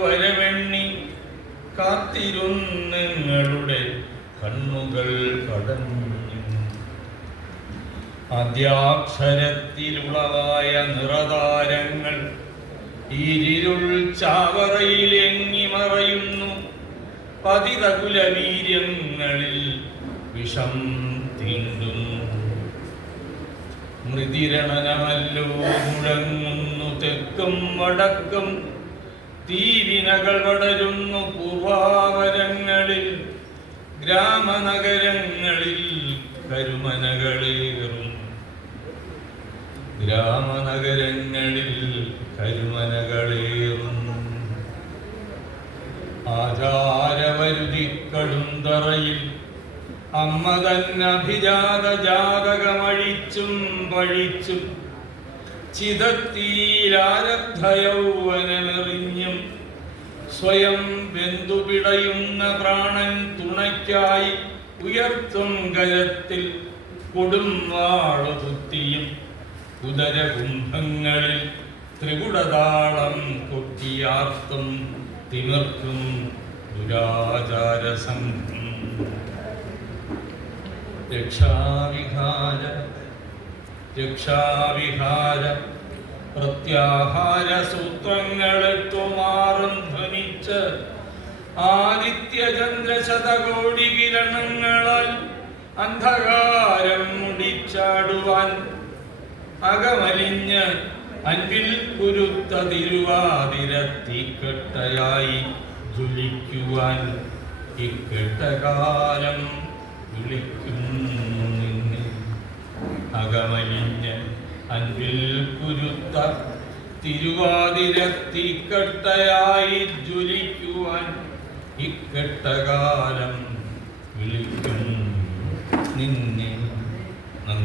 വരവെണ്ണി കാത്തിരുന്നങ്ങളുടെ കണ്ണുകൾ കടഞ്ഞു. ആദ്യാക്ഷരത്തിലുളവായ നിറതാരങ്ങൾ ഇരുൾ ചാവറയിലെങ്ങി മറയുന്നു. പതിതകുലവീര്യങ്ങളിൽ വിഷം തീണ്ടുന്നു. മൃതിരണനമല്ലോ മുഴങ്ങുന്നു. തെക്കും വടക്കും. തീവിനകൾ വളരുന്നു പൂർവാവരങ്ങളിൽ ഗ്രാമനഗരങ്ങളിൽ കരുമനകളേറും ഗ്രാമനഗരങ്ങളിൽ കരുമനകളേറുന്നു ആചാരവരുതിക്കടുന്തറയിൽ അമ്മ തന്നഭിജാത ജാതകമഴിച്ചും പഴിച്ചും ചിതത്തീരാരബ്ധ യൗവനമെറിഞ്ഞും സ്വയം ബന്ധുപിടയുന്ന പ്രാണൻ തുണയ്ക്കായി ഉയർത്തും കരത്തിൽ കൊടുംവാളു കുത്തിയും ഉദരകുംഭങ്ങളിൽ ത്രികുടതാളം കൊട്ടിയാർത്തും തിമിർക്കും ദുരാചാരസംഘം. രക്ഷാവിഹാര രക്ഷാവിഹാര പ്രത്യാഹാര സൂത്രങ്ങളെത്തുമാറും ധ്വനിച്ച് ആദിത്യചന്ദ്രശതകോടി കിരണങ്ങളാൽ അന്ധകാരം മുടിച്ചാടുവാൻ അകമലിഞ്ഞ് അൻപിൽ കുരുത്ത തിരുവാതിരത്തിക്കെട്ടയായി ജുലിക്കുവാൻ ഇക്കെട്ടകാലം വിളിക്കുന്നു. അകമലിഞ്ഞ് അൻപിൽ കുരുത്ത തിരുവാതിര തീക്കെട്ടയായി ജ്വലിക്കുവാൻ ഇക്കെട്ടകാലം